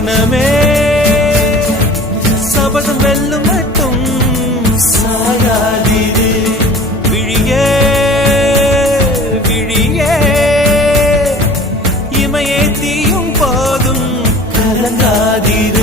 மனமே சபதம் வெல்லும் மட்டும் சாயாதீரே விழியே விழியே இமையே தீயும் போதும் கலங்காதீரே